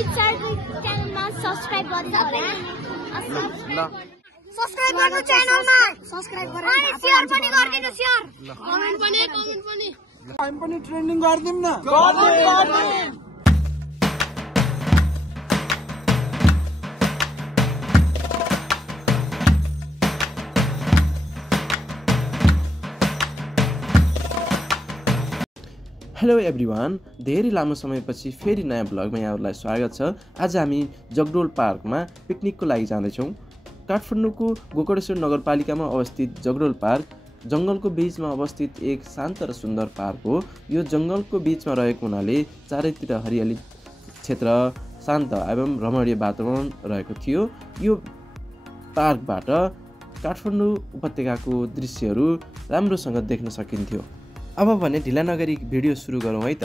प्रदीप सरको च्यानलमा सब्स्क्राइब गरिदिनु होला ल सब्स्क्राइब गर्नु च्यानलमा सब्स्क्राइब गरेर शेयर पनि गरिदिनु शेयर कमेन्ट पनि ट्रेन्डिङ गर्दिम न हेलो एभ्रिवान, धेरै लामो समयपछि फेरि नयाँ ब्लगमा यहाँहरूलाई स्वागत छ। आज हामी जगडोल पार्कमा पिकनिकको लागि जाँदैछौँ। काठमाडौँको गोकर्णेश्वर नगरपालिकामा अवस्थित जगडोल पार्क जङ्गलको बीचमा अवस्थित एक शान्त र सुन्दर पार्क हो। यो जङ्गलको बीचमा रहेको हुनाले चारैतिर हरियाली क्षेत्र, शान्त एवं रमणीय वातावरण रहेको थियो। यो पार्कबाट काठमाडौँ उपत्यकाको दृश्यहरू राम्रोसँग देख्न सकिन्थ्यो। अब भने ढिला नगरी भिडियो सुरु गरौँ है त।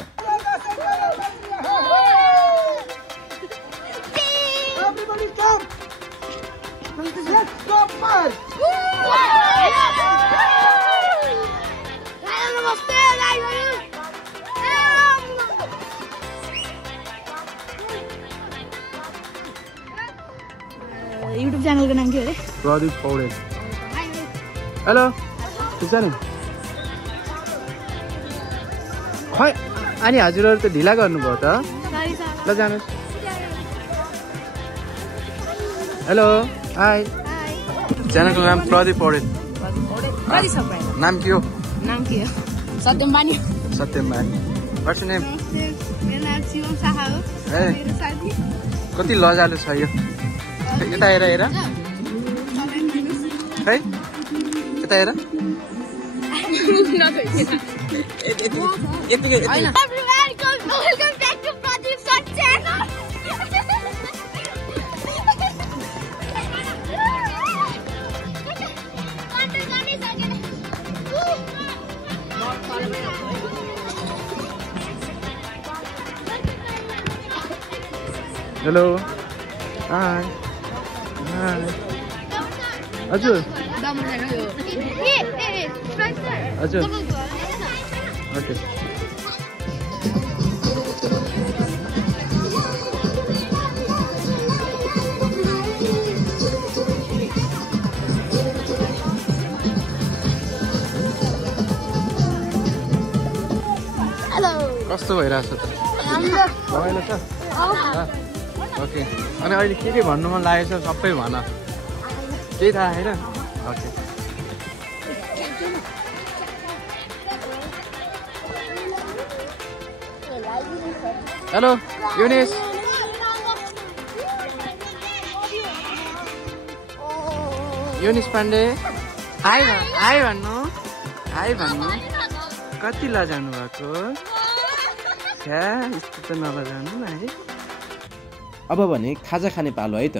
युट्युब च्यानलको नाम के हो रे? प्रदीप पौडेल। हेलो, ठिक छ नि? खै अनि हजुरहरु त ढिला गर्नुभयो त। ल जानुस्। Hello, high. च्यानलको नाम प्रदीप पौडेल। नाम के हो? सत्यम बानी। What's your name? कति लजालु छ यो। यता हेर हेर। है? यता हेर। Hello, high. हजुर हजुर ओके। कस्तो भइरहेछ त? रमाइलो छ? ओके। अनि अहिले के भन्नु मन लागेको छ सबै भन। केही थाहा छैन? Okay. Hello Younis. Younis Pandey. High भन्नु। कति लजानु भएको? यस्तो त नलजानु है। अब भने खाजा खाने पालो है त।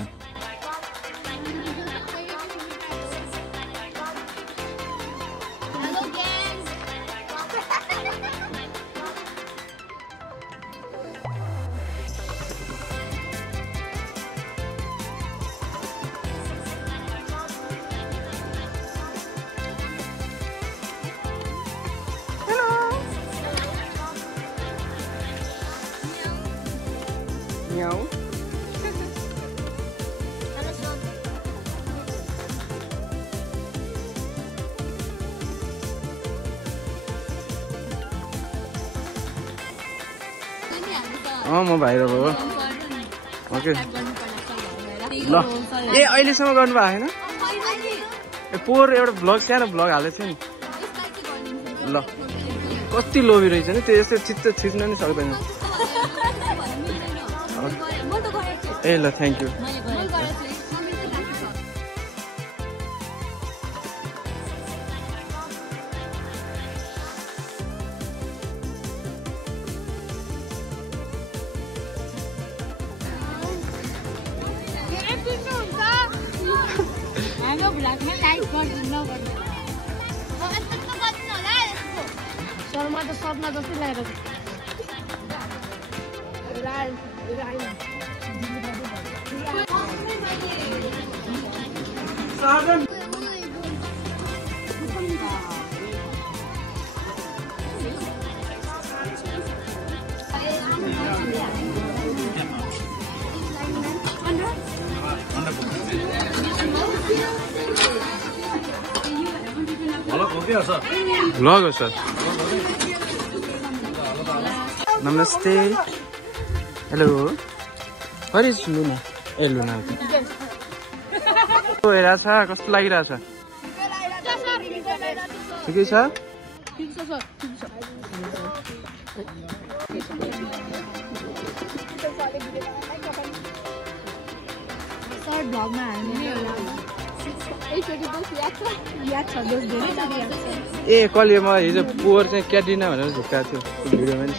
म भाइरल हो। ओके ल। ए अहिलेसम्म गर्नुभएको छैन? पोहोर एउटा भ्लग, सानो भ्लग हालेको थियो नि। ल कति लोभी रहेछ नि, त्यो यस्तो छिच्न नि सक्दैन। ए ल, थ्याङ्क यू। शर्मा त सपना जस्तै लागेर Vlog हो सर नमस्ते hello Where is Luna? A Luna हेरा छ कस्तो लागिरहेछ ठिकै छ ए कसले म हिजो पोहोर चाहिँ क्याट्रिना भनेर झुक्काएको थियो भिडियोमा नि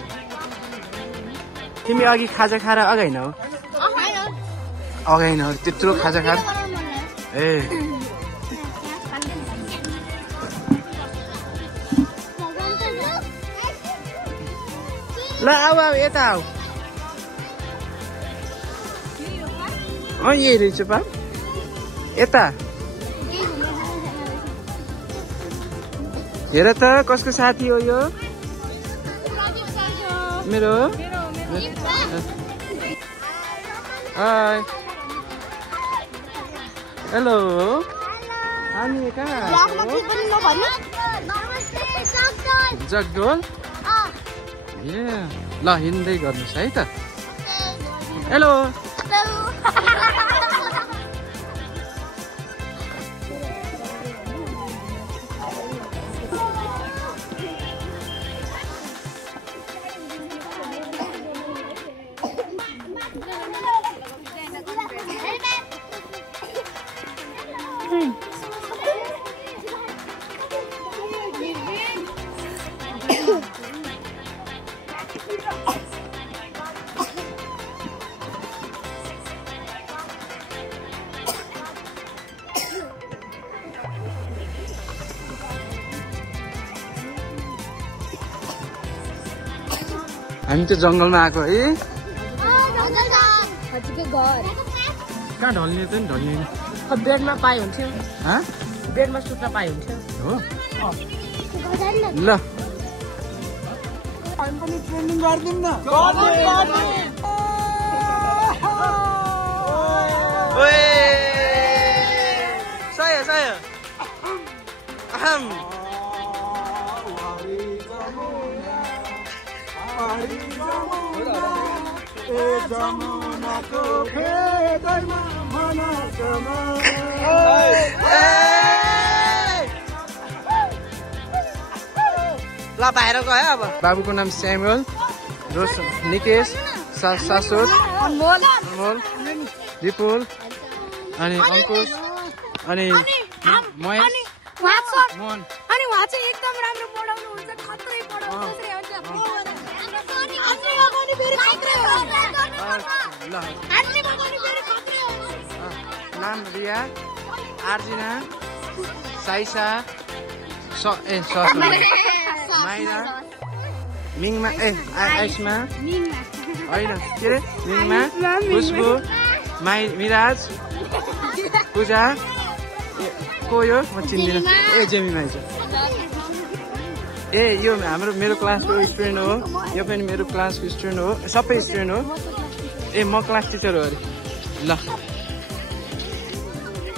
तिमी अघि खाजा खाएर अगाइन हो अगाइन हो त्यत्रो खाजा खाएर ए ल आऊ आऊ यता आऊ यही रहेछ पा यता हेर त कसको साथी हो यो मेरो हाय हेलो हामी कहाँ जगडोल ए ल हिँड्दै गर्नुहोस् है त हेलो हामी चाहिँ जङ्गलमा आएको है कहाँ ढल्ने त नि ढल्ने बेडमा पाए हुन्थ्यो हाँ बेडमा सुत्न पाए हुन्थ्यो हो ल पनि ट्रेनिङ गर्दिन न ओए साया साया अहम जमुनाको फेदरमा मनसमा ल बाहिर गयो अब बाबुको नाम स्यामुअल निकेश शाश्वत अनमोल विपुल अनि अंकुश अनि महेश मोहन अनि उहाँ चाहिँ एकदम राम्रो पढाउनु हुन्छ खत्रै पढाउनुहुन्छ नाम रिया आर्जिना साइसा माइना मिङमा आइसमा होइन के अरे मिङमा खुसबु मिराज पूजा को यो म चिन्दिनँ ए जेमिमाइ छ ए यो मेरो क्लासको स्टुडेन्ट हो यो पनि मेरो क्लासको स्टुडेन्ट हो सबै स्टुडेन्ट हो ए म क्लास टिचर हो अरे ल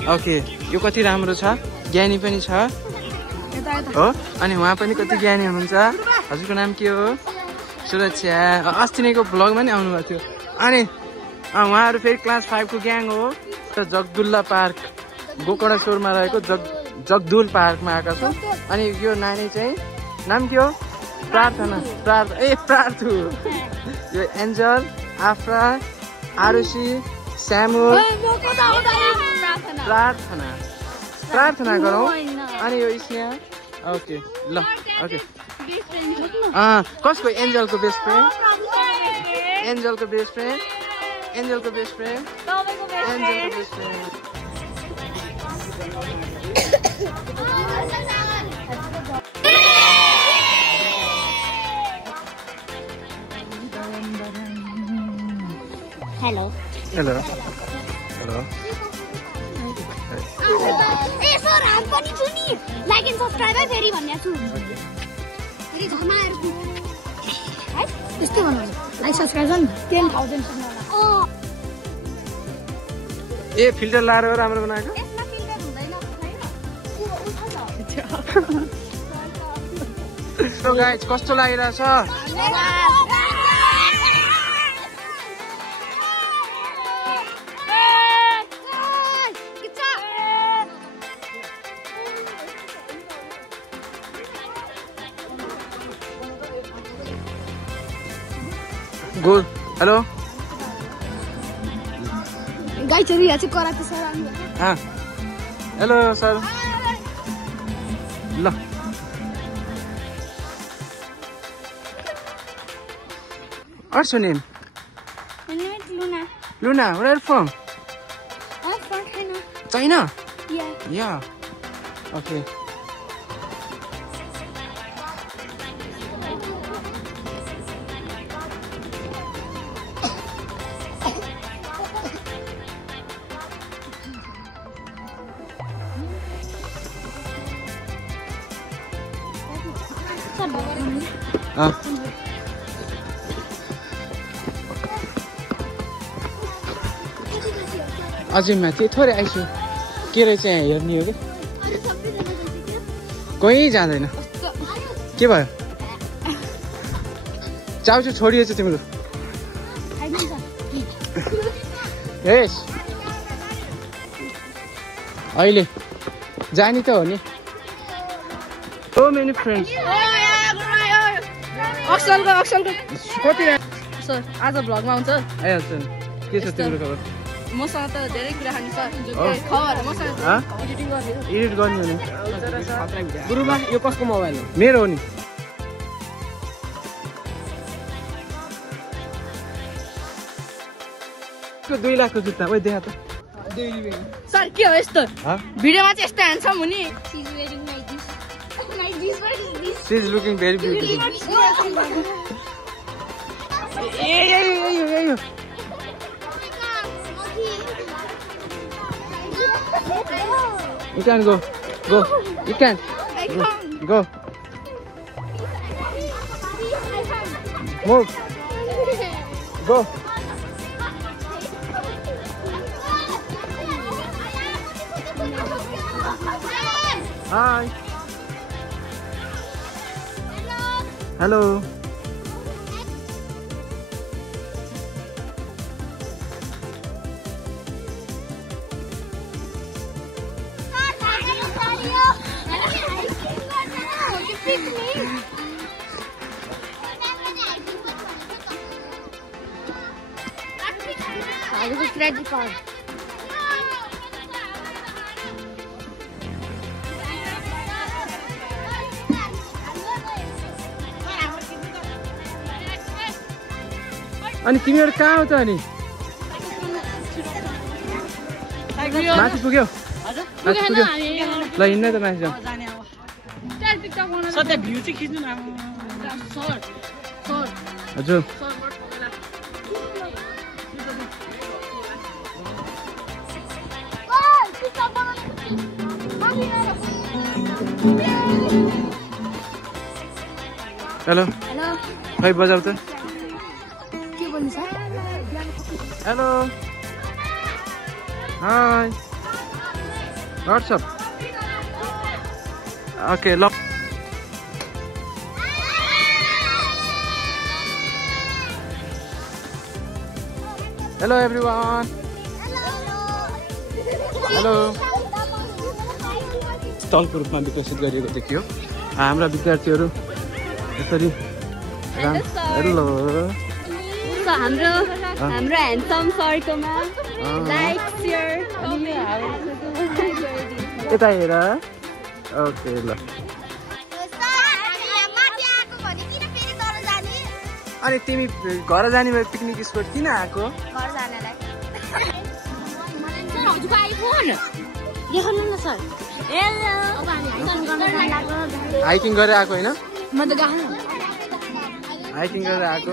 ओके यो कति राम्रो छ ज्ञानी पनि छ हो अनि उहाँ पनि कति ज्ञानी हुनुहुन्छ हजुरको नाम के हो सुरक्षा अस्ति नैको ब्लगमा नि आउनुभएको थियो अनि उहाँहरू फेरि क्लास 5 को ग्याङ हो जगदुल्ला पार्क गोकर्णेश्वरमा रहेको जगदुल पार्कमा आएका छौँ अनि यो नानी चाहिँ नाम के हो प्रार्थना प्रार्थु यो एन्जल आफ्रा आरुषि स्यामुअल प्रार्थना गरौँ अनि यो स्नेहा ओके ल ओके कसको एन्जलको बेस्ट फ्रेन्ड एन्जलको बेस्ट फ्रेन्ड हेलो हेलो ए सर हामी पनि छु नि लाइक एन्ड सब्स्क्राइब है फेरि भन्ने छु फेरि झमाएर छु है त्यस्तै भन्नु लाइक सब्स्क्राइब नि 10,000 सुन्नु ए फिल्टर लाएर राम्रो बनाएको यसमा फिल्टर सो गाइज कस्तो लागिरहेछ गुड हेलो गाई चोरी चाहिँ कराते सर हेलो सर ल What's your name? My name is Luna. Luna, where are you from? I'm from China. China? Yeah. Yeah. Okay. अझै माथि थोरै आइसु के रहेछ यहाँ हेर्ने हो कि कहीँ जाँदैन के भयो चाउचाउ छोडिएछ तिम्रो हेस अहिले जानी त हो नि So many friends. अक्सलको कति सर आज भ्लगमा आउँछ आइहाल्छ नि के छ तिम्रो खबर मसँग त धेरै कुरा खानु छ खबर मसँग एडिटिङ गर्ने एडिट गर्ने हो नि गुरुमा यो कसको मोबाइल हो मेरो हो नि 2 लाखको जुत्ता ओइ देखा त सर के हो यस्तो भिडियोमा चाहिँ यस्तो ह्यान्डसम हुने She's wearing like this. Like this. What is this? She is looking very beautiful. You can go. You can. Go. Move. Go. Hi. Hello. This is credit card. अनि तिमीहरु कहाँ हो त अनि माथि पुग्यो ल हिँड्न त माथि जाऊ सधैँ भ्यू चाहिँ खिच्नु न हजुर हेलो खै बजाऊ त हेलो हाई व्हाट्सअप ओके ल हेलो एभ्रीवान हेलो स्थलको रूपमा विकसित गरिएको देखियो हाम्रा विद्यार्थीहरू यसरी हेलो हाम्रो ह्यान्डसम सरकोमा लाइक शेयर यता हेर ओके ल अनि तिमी घर जाने भए पिकनिक स्पोट किन आएको हाइकिङ गरेर आएको होइन हाइकिङ गरेर आएको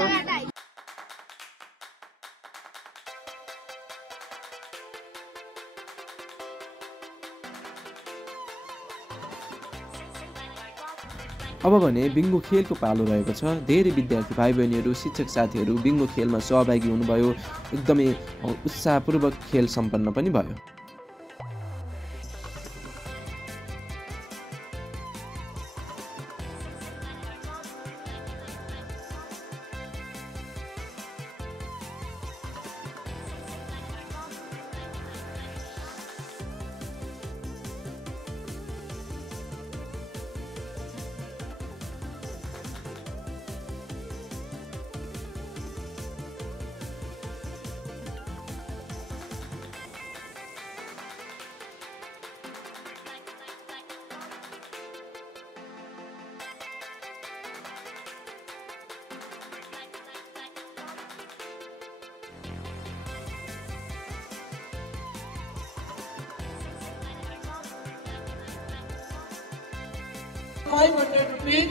अब भने बिङ्गो खेलको पालो रहेको छ धेरै विद्यार्थी भाइ बहिनीहरू शिक्षक साथीहरू बिङ्गो खेलमा सहभागी हुनुभयो एकदमै उत्साहपूर्वक खेल सम्पन्न पनि भयो 500 rupees.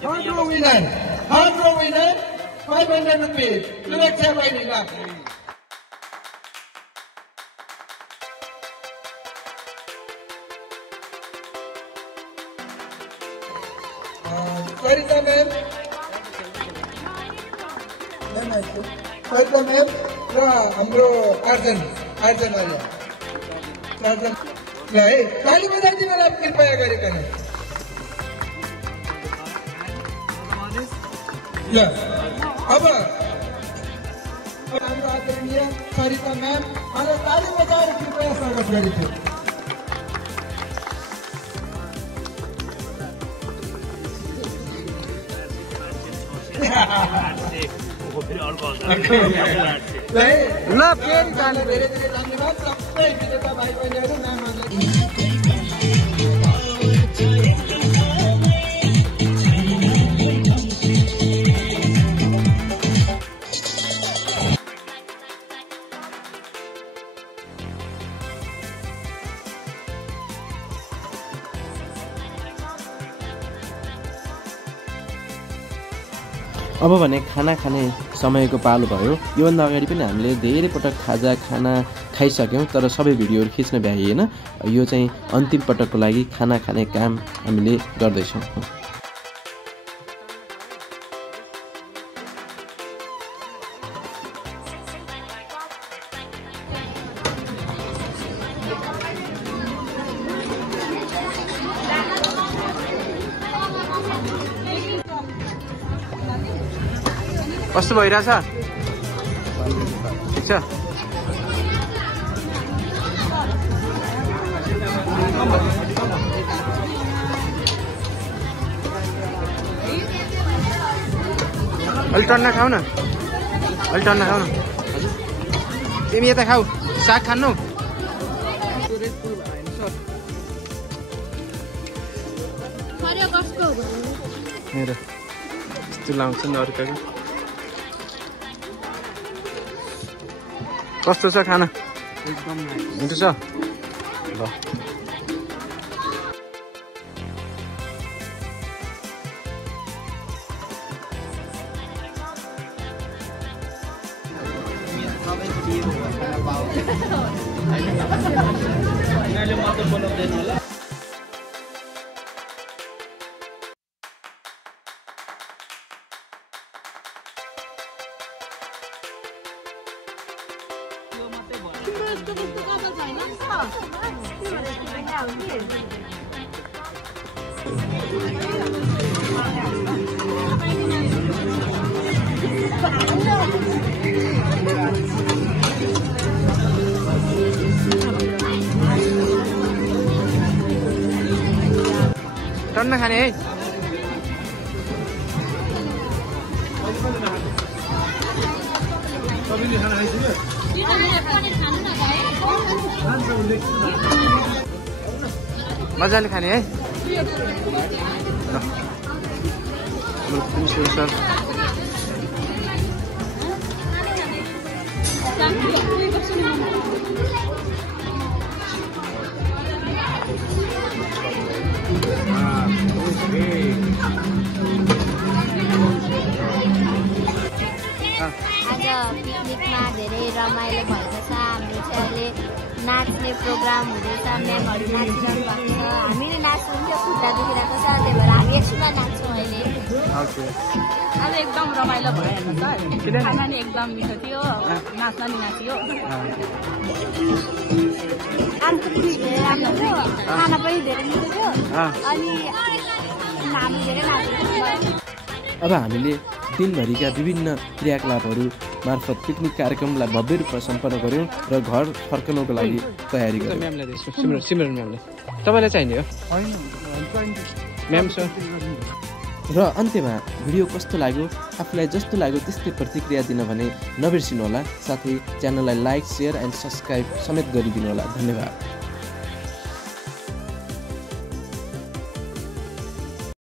Third row winner, 500 rupees. Suraksha Bainila. Sarita ma'am. Sarita ma'am र हाम्रो अर्जन वाला अर्जन ल है ताली बजाइदिनु होला कृपया गरिकन ल अब हाम्रो आदरणीय सरिता म्याम अनि ताली बजाएर कृपया स्वागत गरिदिनु ल फेरि जाने धेरै धेरै धन्यवाद सबै विजेता भाइ बहिनीहरू नामहरू अब भने खाना खाने समयको पालो भयो। योभन्दा अगाडि पनि हामीले धेरै पटक खाना खाइसक्यौँ तर सबै भिडियोहरू खिच्न भ्याइएन। यो चाहिँ अन्तिम पटकको लागि खाना खाने काम हामीले गर्दैछौँ। कस्तो भइरहेछ? ठिक छ। अलि टन्ना खाऊ न, अलि टन्ना खाऊ न। तिमी यता खाऊ, साग खानु। हेर यस्तो लाउँछ नि अर्काको। कस्तो छ खाना? एकदम मिठो छ। ल टन्ना खाने है। मजाले खाने है। आज पिकनिकमा धेरै रमाइलो भएको छ। हाम्रो चाहिँ अहिले नाच्ने प्रोग्राम हुँदैछ। म्यामहरू नाचिरहनु भएको छ। हामी नै नाच्नु थियो, खुट्टा दुखिरहेको छ। त्यही भएर हामी एकछिनमा नाच्छौँ अहिले। आज एकदम रमाइलो भइरहेको छ। खाना नि एकदम मिठो थियो, नाच्न नि नाच्यो। आजको पिकनिक धेरै राम्रो थियो, खाना पनि धेरै मिठो थियो अनि हामी धेरै नाच्यौँ। अब हामीले दिनभरिका विभिन्न क्रियाकलापहरू मार्फत पिकनिक कार्यक्रमलाई भव्य रूपमा सम्पन्न गऱ्यौँ र घर फर्कनको लागि तयारी गऱ्यौँ। म्यामलाई सिमरन म्यामलाई तपाईँलाई चाहिने हो म्याम छ। र अन्त्यमा भिडियो कस्तो लाग्यो, आफूलाई जस्तो लाग्यो त्यस्तै प्रतिक्रिया दिन भने नबिर्सिनुहोला। साथै च्यानललाई लाइक, सेयर एन्ड सब्सक्राइब समेत गरिदिनु होला। धन्यवाद।